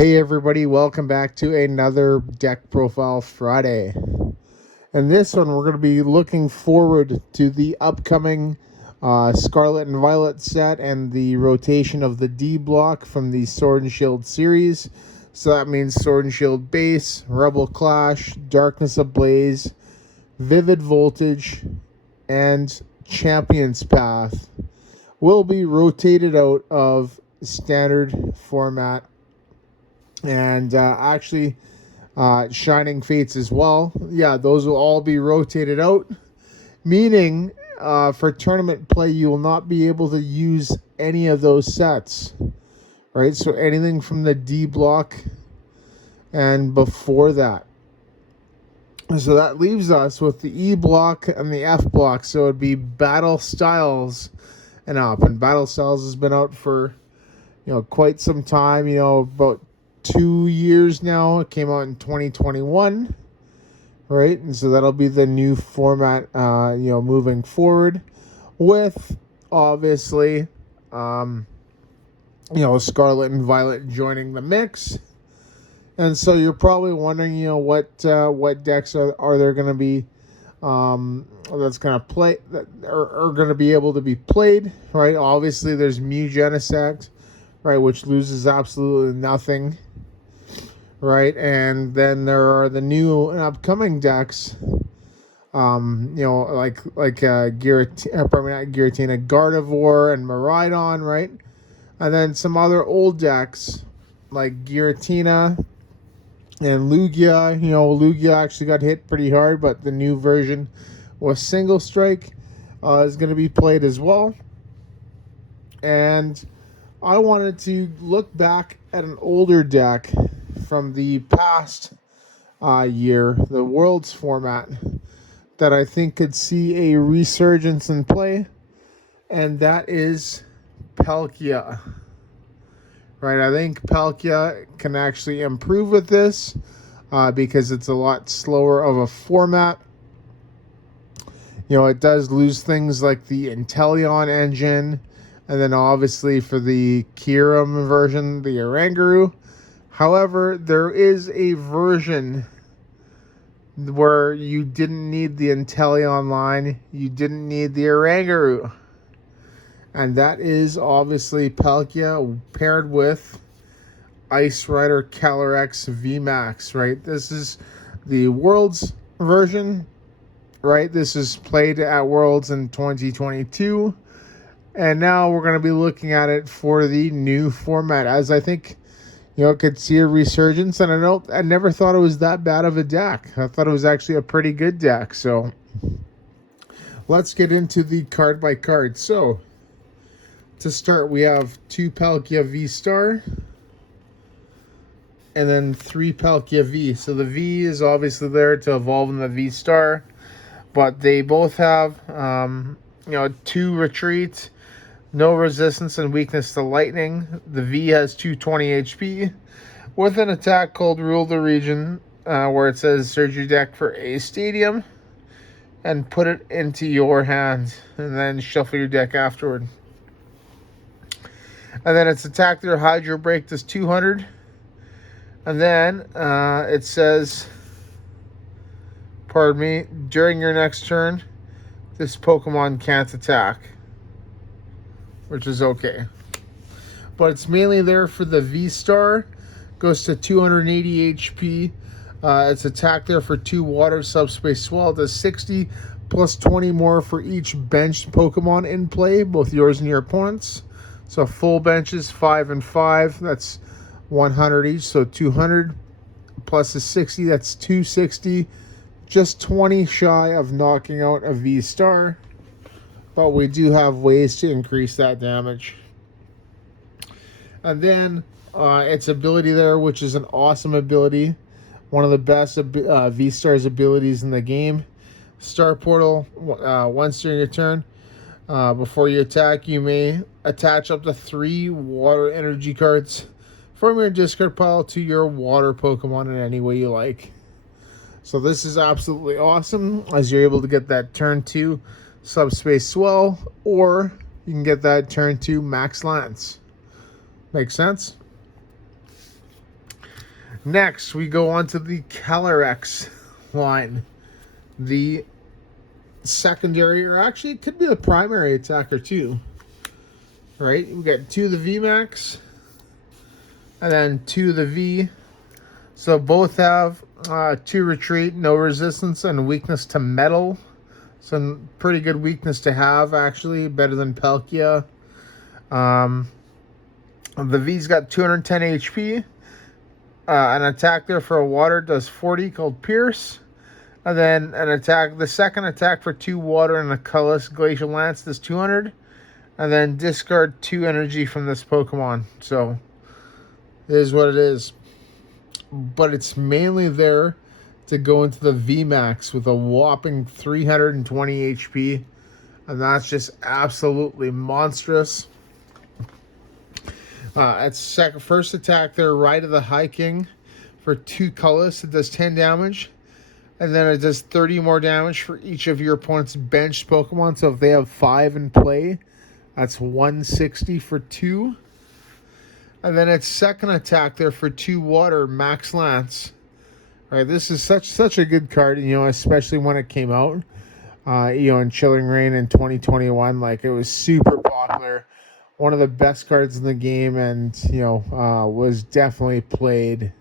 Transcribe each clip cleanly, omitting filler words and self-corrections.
Hey everybody, welcome back to another Deck Profile Friday. And this one we're going to be looking forward to the upcoming Scarlet and Violet set and the rotation of the D block from the Sword and Shield series. So that means Sword and Shield Base, Rebel Clash, Darkness Ablaze, Vivid Voltage, and Champions Path will be rotated out of standard format. And actually, Shining Fates as well. Yeah, those will all be rotated out. Meaning, for tournament play, you will not be able to use any of those sets. Right? So anything from the D block and before that. So that leaves us with the E block and the F block. So it'd be Battle Styles and up. And Battle Styles has been out for, quite some time. About 2 years now. It came out in 2021, right? And so that'll be the new format, moving forward, with obviously, Scarlet and Violet joining the mix. And so you're probably wondering, what decks are there going to be that's going to play that are going to be able to be played, right? Obviously, there's Mew Genesect, right, which loses absolutely nothing. Right, and then there are the new and upcoming decks, like Giratina, Gardevoir, and Miraidon, right? And then some other old decks like Giratina and Lugia. Lugia actually got hit pretty hard, but the new version with Single Strike is going to be played as well. And I wanted to look back at an older deck from the past year, the Worlds format, that I think could see a resurgence in play, and that is Palkia. Right, I think Palkia can actually improve with this because it's a lot slower of a format. It does lose things like the Empoleon engine, and then obviously for the Kyurem version, the Oranguru. However, there is a version where you didn't need the Empoleon line, you didn't need the Oranguru. And that is obviously Palkia paired with Ice Rider Calyrex VMax, right? This is the Worlds version, right? This is played at Worlds in 2022. And now we're going to be looking at it for the new format, as I think could see a resurgence. And I never thought it was that bad of a deck. I thought it was actually a pretty good deck. So let's get into the card by card. So to start, we have 2 Palkia VStar and then 3 Palkia V. So the V is obviously there to evolve in the VStar, but they both have 2 retreats, no resistance and weakness to lightning. The V has 220 HP with an attack called Rule the Region, where it says search your deck for a stadium and put it into your hand, and then shuffle your deck afterward. And then its attack there, Hydro Break, does 200. And then it says, during your next turn, this Pokemon can't attack, which is okay. But it's mainly there for the V-Star. Goes to 280 HP. Its attack there for 2 Water Subspace Swell does 60, plus 20 more for each benched Pokemon in play, both yours and your opponent's. So full benches, 5 and 5. That's 100 each, so 200. Plus a 60, that's 260. Just 20 shy of knocking out a V-Star. But we do have ways to increase that damage. And then its ability there, which is an awesome ability. One of the best V-Star's abilities in the game. Star Portal, once during your turn. Before you attack, you may attach up to 3 water energy cards from your discard pile to your water Pokemon in any way you like. So this is absolutely awesome, as you're able to get that turn 2 Subspace Swell, or you can get that turn 2 Max Lance. Makes sense? Next, we go on to the Calyrex line. The secondary, or actually it could be the primary attacker too. Right? We got 2 of the VMax and then 2 of the V. So both have 2 retreat, no resistance, and weakness to metal. Some pretty good weakness to have, actually. Better than Palkia. The V's got 210 HP. An attack there for a water does 40, called Pierce. And then an attack, the second attack for 2 water and a colorless Glacial Lance does 200. And then discard 2 energy from this Pokemon. So, it is what it is. But it's mainly there to go into the VMax with a whopping 320 HP. And that's just absolutely monstrous. It's first attack there, Ride of the High King for 2 colors. It does 10 damage. And then it does 30 more damage for each of your opponent's benched Pokemon. So if they have 5 in play, that's 160 for 2. And then its second attack there for 2 water, Max Lance. Right, this is such a good card, especially when it came out. In Chilling Reign in 2021, like, it was super popular. One of the best cards in the game, and was definitely played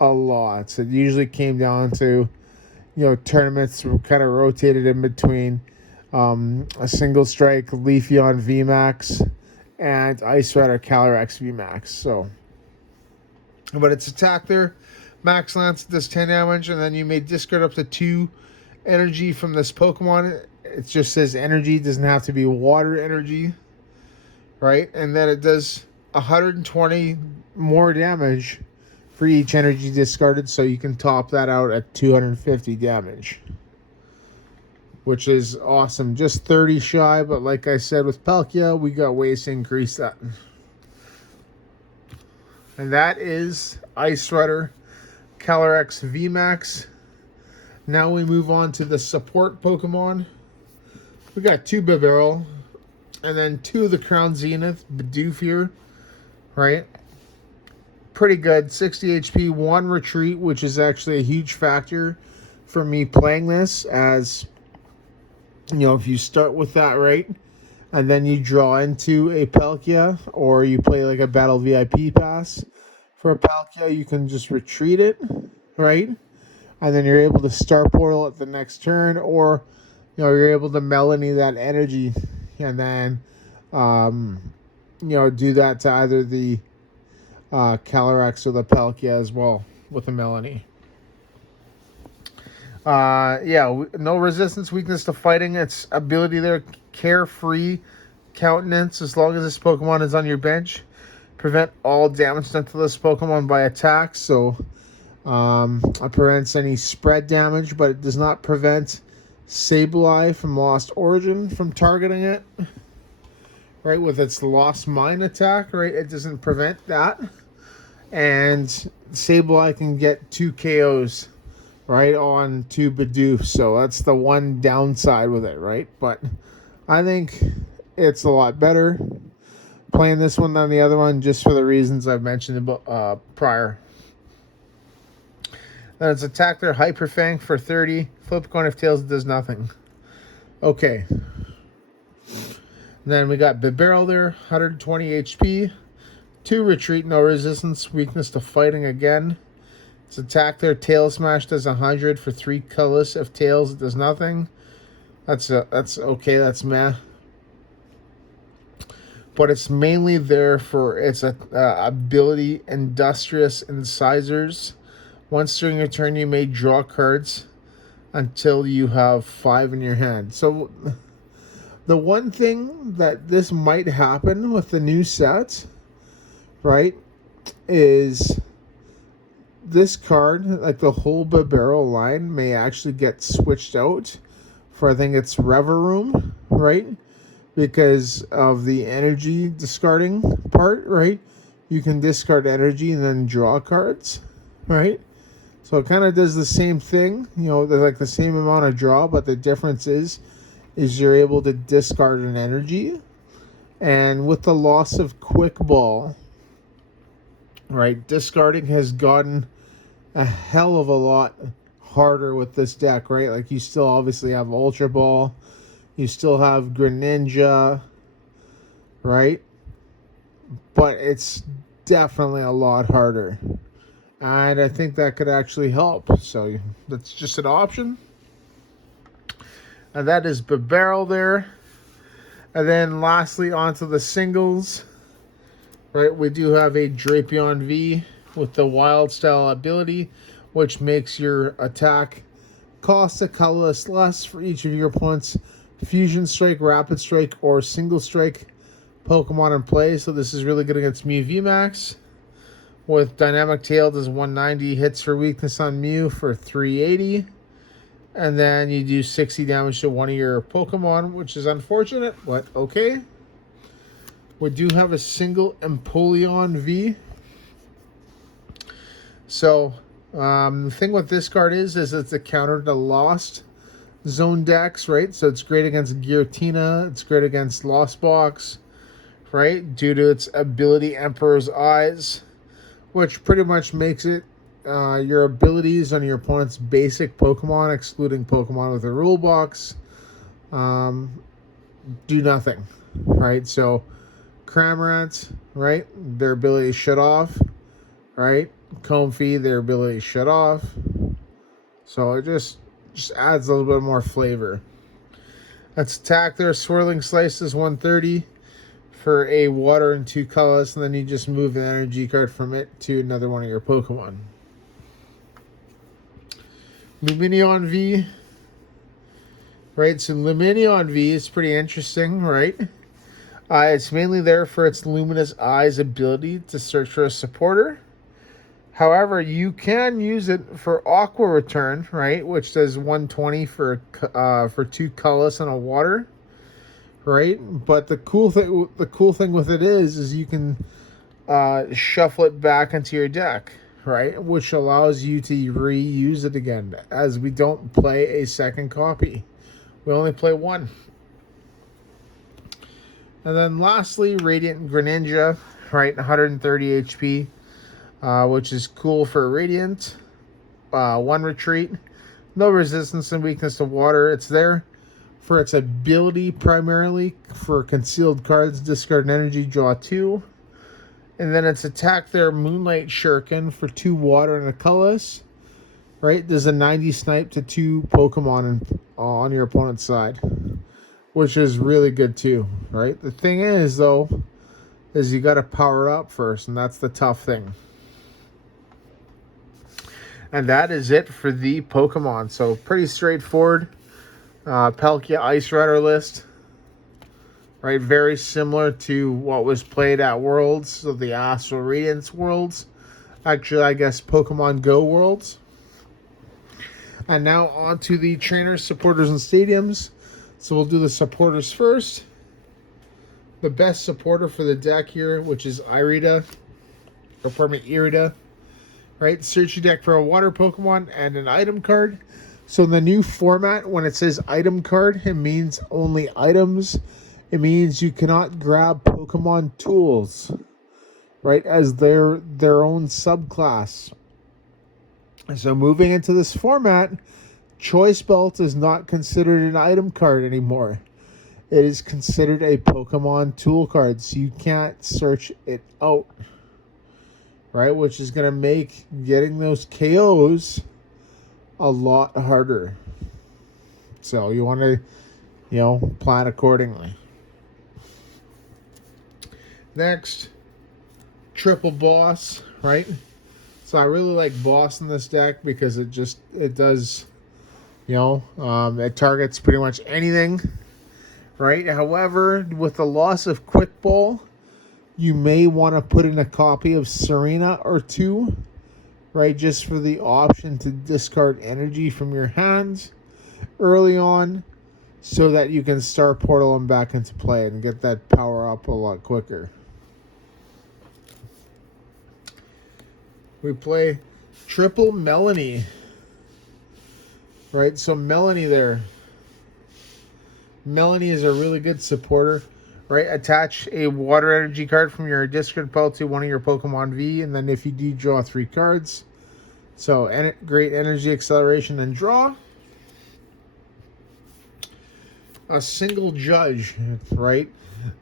a lot. So it usually came down to tournaments were kind of rotated in between a Single Strike Leafeon VMax and Ice Rider Calyrex VMax. So, but its attack there, Max Lance, does 10 damage, and then you may discard up to 2 energy from this Pokemon. It just says energy, doesn't have to be water energy, right? And then it does 120 more damage for each energy discarded, so you can top that out at 250 damage, which is awesome. Just 30 shy, but like I said with Palkia, we got ways to increase that. And that is Ice Rider Calyrex VMax. Now we move on to the support Pokemon. We got 2 Bibarel, and then 2 of the Crown Zenith, Bidoof here, right? Pretty good, 60 HP, 1 retreat, which is actually a huge factor for me playing this, as if you start with that, right, and then you draw into a Palkia, or you play like a Battle VIP pass for a Palkia, you can just retreat it, right, and then you're able to Star Portal at the next turn, or you're able to Melony that energy, and then do that to either the Calyrex or the Palkia as well with a Melony. No resistance, weakness to fighting. Its ability there, Carefree Countenance, as long as this Pokemon is on your bench. Prevent all damage done to this Pokemon by attacks. So it prevents any spread damage, but it does not prevent Sableye from Lost Origin from targeting it. Right, with its Lost Mine attack, right? It doesn't prevent that. And Sableye can get 2 KOs, right, on 2 Bidoof. So that's the one downside with it, right? But I think it's a lot better playing this one than the other one, just for the reasons I've mentioned about, prior. Then it's attack there, Hyper Fang for 30. Flip a coin, if tails, it does nothing. Okay. Then we got Bibarel there, 120 HP. 2 retreat, no resistance, weakness to fighting again. Its attack there, Tail Smash, does 100 for 3 colorless. If tails, it does nothing. That's okay, that's meh. But it's mainly there for its ability, Industrious Incisors. Once during your turn, you may draw cards until you have 5 in your hand. So the one thing that this might happen with the new set, right, is this card, like the whole Bibarel line, may actually get switched out for, I think it's Reverum, right? Because of the energy discarding part, right? You can discard energy and then draw cards, right? So it kind of does the same thing, they're like the same amount of draw, but the difference is you're able to discard an energy. And with the loss of Quick Ball, right, discarding has gotten a hell of a lot harder with this deck, right? Like, you still obviously have Ultra Ball, you still have Greninja, right? But it's definitely a lot harder. And I think that could actually help. So that's just an option. And that is Bibarel there. And then lastly, onto the singles. Right, we do have a Drapion V with the Wild Style ability, which makes your attack cost a colorless less for each of your opponent's Fusion Strike, Rapid Strike, or Single Strike Pokemon in play. So this is really good against Mew VMax. With Dynamic Tail, does 190 hits for weakness on Mew for 380. And then you do 60 damage to one of your Pokemon, which is unfortunate, but okay. We do have a single Empoleon V. So, the thing with this card is it's a counter to Lost Zone decks, right? So it's great against Giratina, it's great against Lost Box, right? Due to its ability Emperor's Eyes, which pretty much makes it your abilities on your opponent's basic Pokemon, excluding Pokemon with a rule box, do nothing, right? So Cramorant, right? Their ability shut off, right? Comfey, their ability shut off. So it just adds a little bit more flavor. Let's attack there. Swirling Slice is 130 for a water and 2 colors, and then you just move an energy card from it to another one of your Pokemon. Lumineon V. Right, so Lumineon V is pretty interesting, right? It's mainly there for its Luminous Eyes ability to search for a supporter. However, you can use it for Aqua Return, right, which does 120 for 2 colors and a water, right? But the cool thing with it is you can shuffle it back into your deck, right, which allows you to reuse it again, as we don't play a second copy. We only play one. And then lastly, Radiant Greninja, right, 130 HP, which is cool for Radiant. 1 retreat, no resistance and weakness to water. It's there for its ability primarily for concealed cards, discard an energy, draw 2. And then its attack there, Moonlight Shuriken for 2 water and a colorless. Right, there's a 90 snipe to 2 Pokemon on your opponent's side, which is really good too, right? The thing is, though, is you got to power up first, and that's the tough thing. And that is it for the Pokemon. So pretty straightforward. Palkia Ice Rider list, right? Very similar to what was played at Worlds, so the Astral Radiance Worlds. Actually, I guess Pokemon Go Worlds. And now on to the trainers, supporters, and stadiums. So we'll do the supporters first. The best supporter for the deck here, which is Irida. Right? Search your deck for a water Pokemon and an item card. So in the new format, when it says item card, it means only items. It means you cannot grab Pokemon tools, right, as their own subclass. So moving into this format, Choice Belt is not considered an item card anymore. It is considered a Pokemon tool card, so you can't search it out, right? Which is going to make getting those KOs a lot harder. So you want to, plan accordingly. Next, Triple Boss, right? So I really like Boss in this deck because it does, it targets pretty much anything, right? However, with the loss of Quick Ball, you may want to put in a copy of Serena or 2, right? Just for the option to discard energy from your hands early on so that you can start Portal them back into play and get that power up a lot quicker. We play Triple Melony. Right, so Melony there. Melony is a really good supporter. Right, attach a water energy card from your discard pile to one of your Pokemon V, and then if you do draw 3 cards, So, great energy, acceleration, and draw. A single judge, right?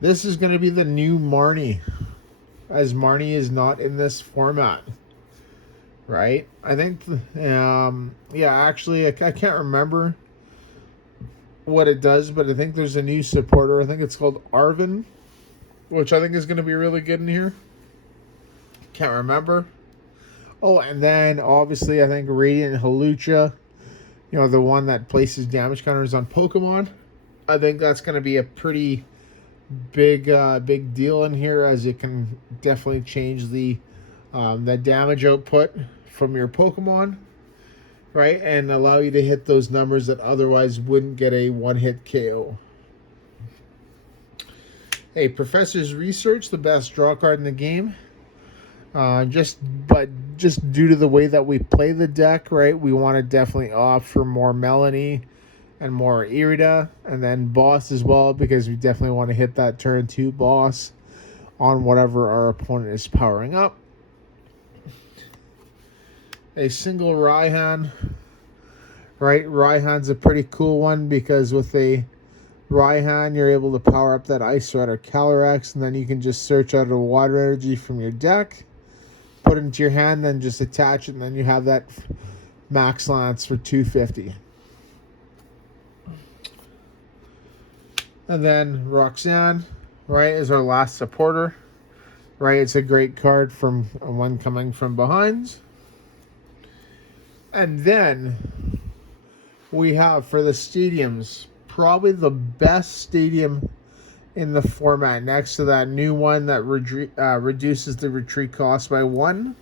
This is going to be the new Marnie, as Marnie is not in this format, right? I think, yeah, actually, I can't remember what it does, but I think there's a new supporter. I think it's called Arvin, which I think is going to be really good in here. Can't remember. Oh, and then obviously I think Radiant Halucha, you know, the one that places damage counters on Pokemon. I think that's going to be a pretty big deal in here, as it can definitely change the damage output from your Pokemon, right, and allow you to hit those numbers that otherwise wouldn't get a one-hit KO. Hey, Professor's Research, the best draw card in the game. Just due to the way that we play the deck, right, we want to definitely opt for more Melony and more Irida, and then Boss as well, because we definitely want to hit that turn 2 Boss on whatever our opponent is powering up. A single Raihan, right? Raihan's a pretty cool one, because with a Raihan, you're able to power up that Ice Rod or Calyrex, and then you can just search out a water energy from your deck, put it into your hand, then just attach it, and then you have that Max Lance for 250. And then Roxanne, right, is our last supporter, right? It's a great card from one coming from behind. And then we have, for the stadiums, probably the best stadium in the format, next to that new one that reduces the retreat cost by 1.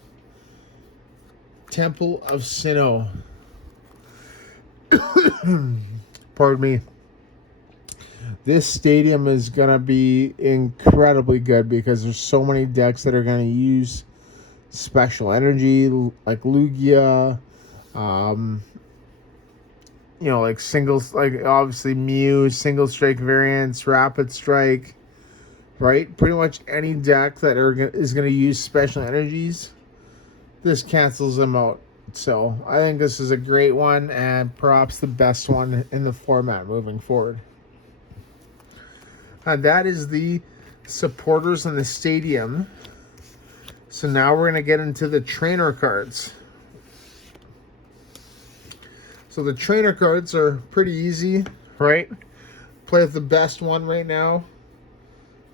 Temple of Sinnoh. Pardon me. This stadium is going to be incredibly good, because there's so many decks that are going to use special energy, like Lugia, you know, like singles, like obviously Mew, single strike variants, rapid strike, right? Pretty much any deck that is going to use special energies, this cancels them out. So I think this is a great one, and perhaps the best one in the format moving forward. And that is the supporters in the stadium. So now we're going to get into the trainer cards. So the trainer cards are pretty easy, right? Play with the best one right now,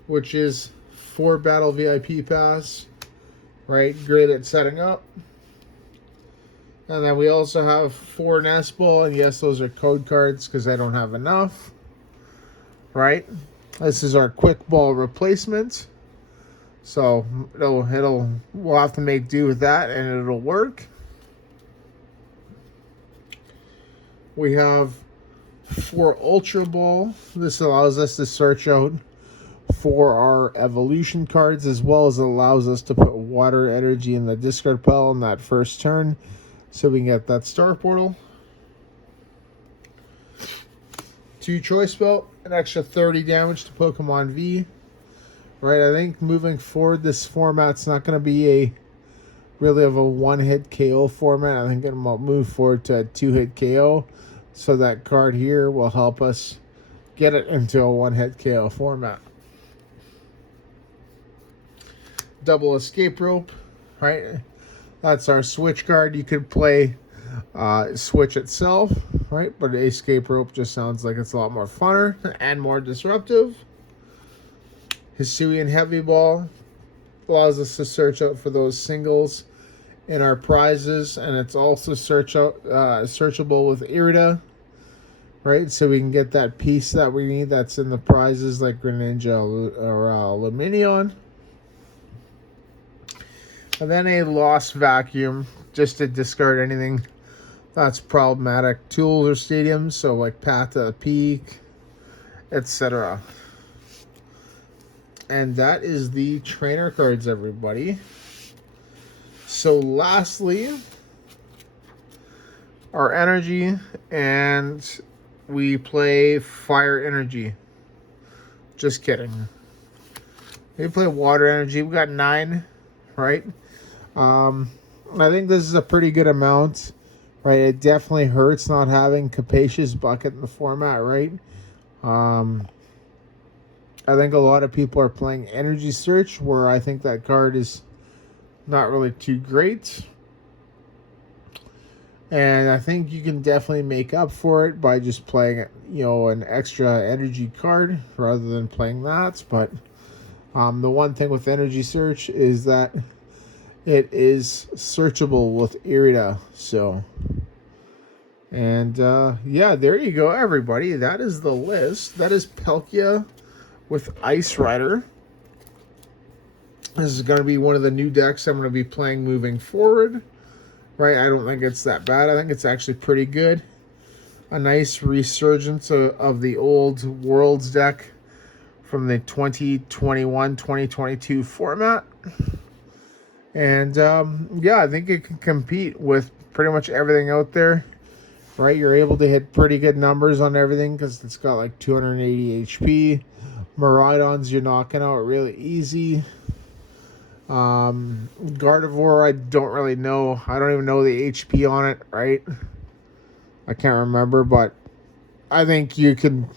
which is 4 Battle VIP Pass, right? Great at setting up. And then we also have 4 Nest Ball, and yes, those are code cards because I don't have enough, right? This is our quick ball replacement. So we'll have to make do with that, and it'll work. We have 4 Ultra Ball. This allows us to search out for our evolution cards, as well as it allows us to put water energy in the discard pile on that first turn, so we can get that Star Portal. 2 Choice Belt, an extra 30 damage to Pokemon V. Right, I think moving forward, this format's not going to be really of a one-hit KO format. I think it will move forward to a 2-hit KO. So that card here will help us get it into a one-hit KO format. Double Escape Rope, right? That's our switch card. You could play switch itself, right? But Escape Rope just sounds like it's a lot more funner and more disruptive. Hisuian Heavy Ball allows us to search out for those singles in our prizes, and it's also searchable with Irida, right? So we can get that piece that we need that's in the prizes, like Greninja or Lumineon. And then a Lost Vacuum, just to discard anything that's problematic. Tools or stadiums, so like Path to the Peak, etc. And that is the trainer cards, everybody. So lastly, our energy, and we play fire energy. Just kidding. We play water energy. We got 9, right? I think this is a pretty good amount, right? It definitely hurts not having Capacious Bucket in the format, right? I think a lot of people are playing Energy Search, where I think that card is not really too great. And I think you can definitely make up for it by just playing, an extra energy card rather than playing that. But the one thing with Energy Search is that it is searchable with Irida. So, and yeah, there you go, everybody. That is the list. That is Palkia with Ice Rider. This is going to be one of the new decks I'm going to be playing moving forward. Right, I don't think it's that bad. I think it's actually pretty good. A nice resurgence of the old Worlds deck from the 2021-2022 format. And, yeah, I think it can compete with pretty much everything out there. Right, you're able to hit pretty good numbers on everything because it's got like 280 HP. Miraidons you're knocking out really easy. Gardevoir, I don't really know. I don't even know the HP on it, right? I can't remember, but I think you can,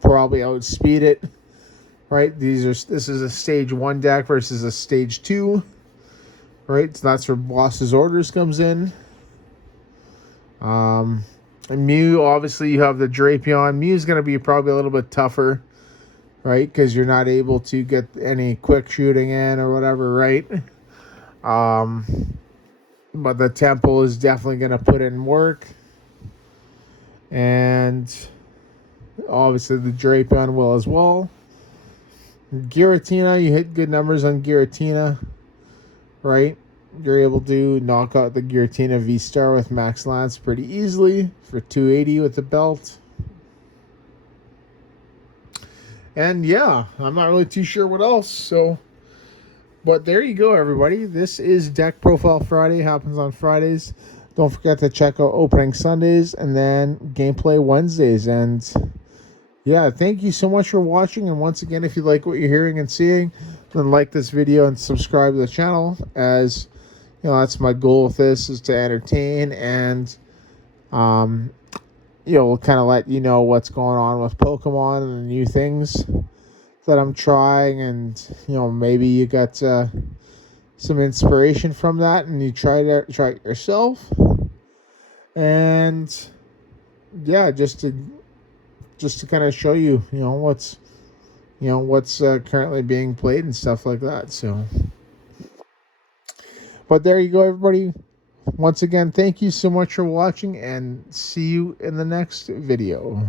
probably outspeed it, right? This is a stage 1 deck versus a stage 2, right? So that's where Boss's Orders comes in. And Mew, obviously you have the Drapion. Mew's going to be probably a little bit tougher, right? Because you're not able to get any quick shooting in or whatever, right? But the Temple is definitely going to put in work. And obviously the Drapion will as well. Giratina, you hit good numbers on Giratina, right? You're able to knock out the Giratina V-Star with Max Lance pretty easily for 280 with the belt. And yeah, I'm not really too sure what else. So, but there you go, everybody. This is Deck Profile Friday. Happens on Fridays. Don't forget to check out Opening Sundays and then Gameplay Wednesdays. And yeah, thank you so much for watching. And once again, if you like what you're hearing and seeing, then like this video and subscribe to the channel. As that's my goal with this, is to entertain and we'll kind of let you know what's going on with Pokemon and the new things that I'm trying, and maybe you got some inspiration from that and you try it yourself. And yeah, just to kind of show you what's currently being played and stuff like that. So, but there you go, everybody. Once again, thank you so much for watching, and see you in the next video.